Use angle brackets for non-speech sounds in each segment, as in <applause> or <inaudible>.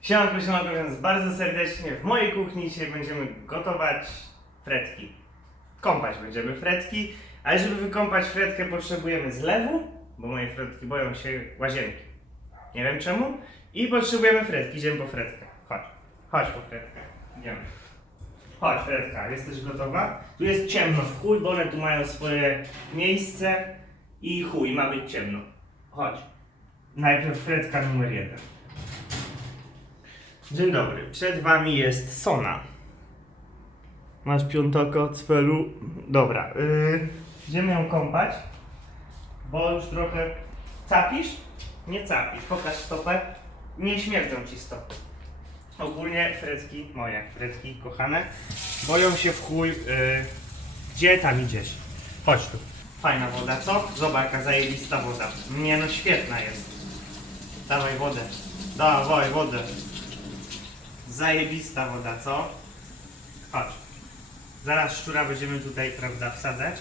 Siemanko, siemanko, więc bardzo serdecznie w mojej kuchni dzisiaj będziemy gotować fretki. Kąpać będziemy fretki, ale żeby wykąpać fretkę potrzebujemy zlewu, bo moje fretki boją się łazienki. Nie wiem czemu. I potrzebujemy fretki, idziemy po fretkę. Chodź, chodź po fretkę. Idziemy. Chodź fretka, jesteś gotowa? Tu jest ciemno w chuj, bo one tu mają swoje miejsce i chuj, ma być ciemno. Chodź. Najpierw fretka numer jeden. Dzień dobry, przed wami jest Sona. Masz piątoko, cfelu. Dobra, yy, ją kąpać, bo już trochę capisz? Nie capisz, pokaż stopę. Nie śmierdzą ci stopy. Ogólnie frecki, moje frecki kochane, boją się w chuj. Yy, gdzie tam idziesz? Chodź tu. Fajna woda, co? Zobacz jaka zajebista woda. Nie no, świetna jest. Dawaj wodę. Dawaj wodę. Zajebista woda, co? Chodź. Zaraz szczura będziemy tutaj, prawda, wsadzać.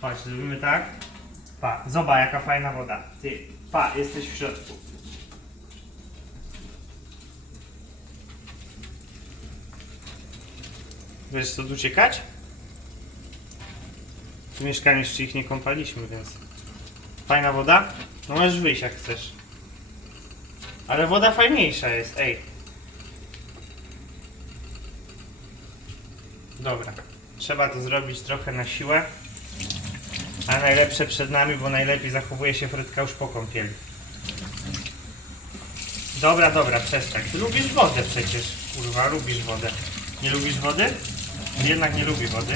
Chodź, zrobimy tak. Pa, zobacz jaka fajna woda. Ty, pa, jesteś w środku. Wiesz co tu ciekać? W mieszkaniu jeszcze ich nie kąpaliśmy, więc... Fajna woda? No możesz wyjść jak chcesz. Ale woda fajniejsza jest, ej. Dobra. Trzeba to zrobić trochę na siłę. A najlepsze przed nami, bo najlepiej zachowuje się frytka już po kąpieli. Dobra, dobra, przestań. Ty lubisz wodę przecież. Kurwa, lubisz wodę. Nie lubisz wody? Jednak nie lubi wody.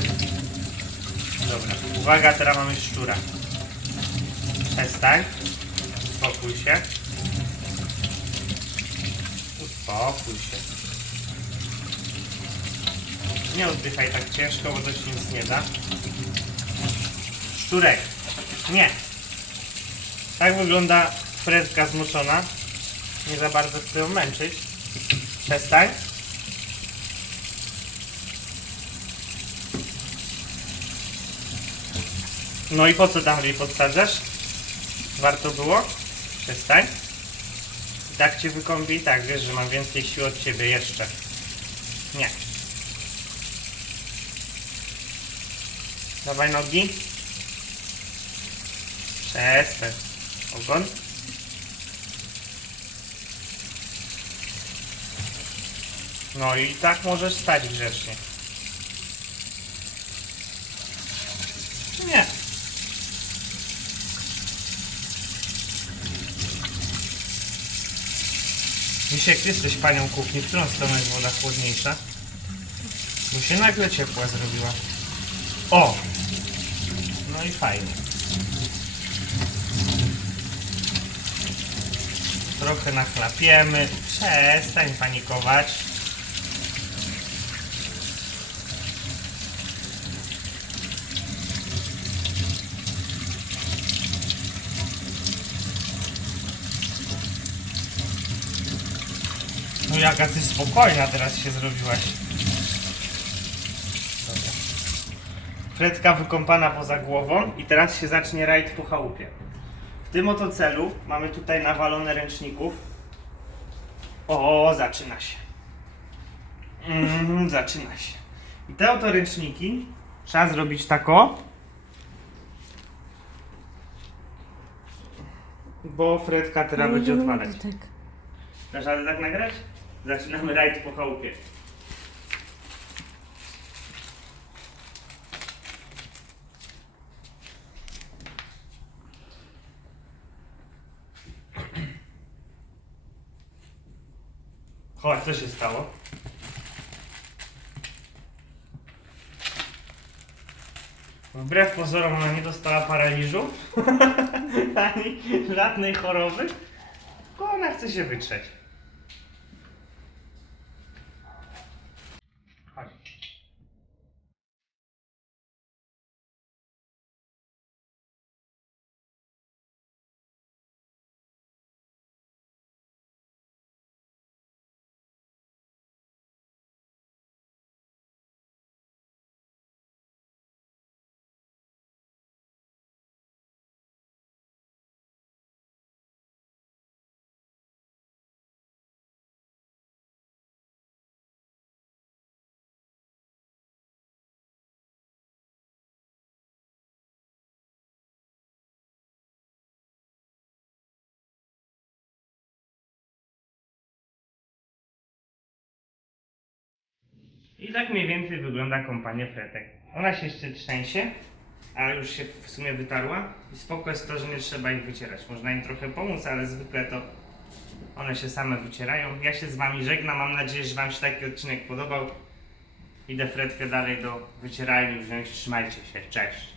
Dobra. Uwaga, teraz mamy szczura. Przestań. Uspokój się. Uspokój się. Nie oddychaj tak ciężko, bo to ci nic nie da. Szczurek. Nie. Tak wygląda fredka zmoczona. Nie za bardzo chcę ją męczyć. Przestań. No i po co tam jej podsadzasz? Warto było? Przestań. I tak cię wykąpię i tak, wiesz, że mam więcej sił od ciebie jeszcze. Nie. Dawaj nogi. Przestań. Ogon. No i tak możesz stać grzecznie. Nie. Misiek, jesteś panią kuchni. W którą stronę jest woda chłodniejsza? Bo się nagle ciepła zrobiła. O! No i fajnie. Trochę nachlapiemy. Przestań panikować. No jaka ty spokojna teraz się zrobiłaś. Dobra. Fredka wykąpana poza głową i teraz się zacznie rajd po chałupie. W tym oto celu mamy tutaj nawalone ręczników. O, zaczyna się. Mm, zaczyna się. I te oto ręczniki trzeba zrobić tako. Bo Fredka teraz będzie odwalać. Tak. Dasz radę tak nagrać? Zaczynamy rajd po chałupie. Chodź, co się stało? Wbrew pozorom ona nie dostała paraliżu, <laughs> ani żadnej choroby, tylko ona chce się wytrzeć. I tak mniej więcej wygląda kąpanie fretek. Ona się jeszcze trzęsie, ale już się w sumie wytarła. I spoko jest to, że nie trzeba ich wycierać. Można im trochę pomóc, ale zwykle to one się same wycierają. Ja się z wami żegnam. Mam nadzieję, że wam się taki odcinek podobał. Idę fretkę dalej do wycieralni wziąć. Trzymajcie się. Cześć.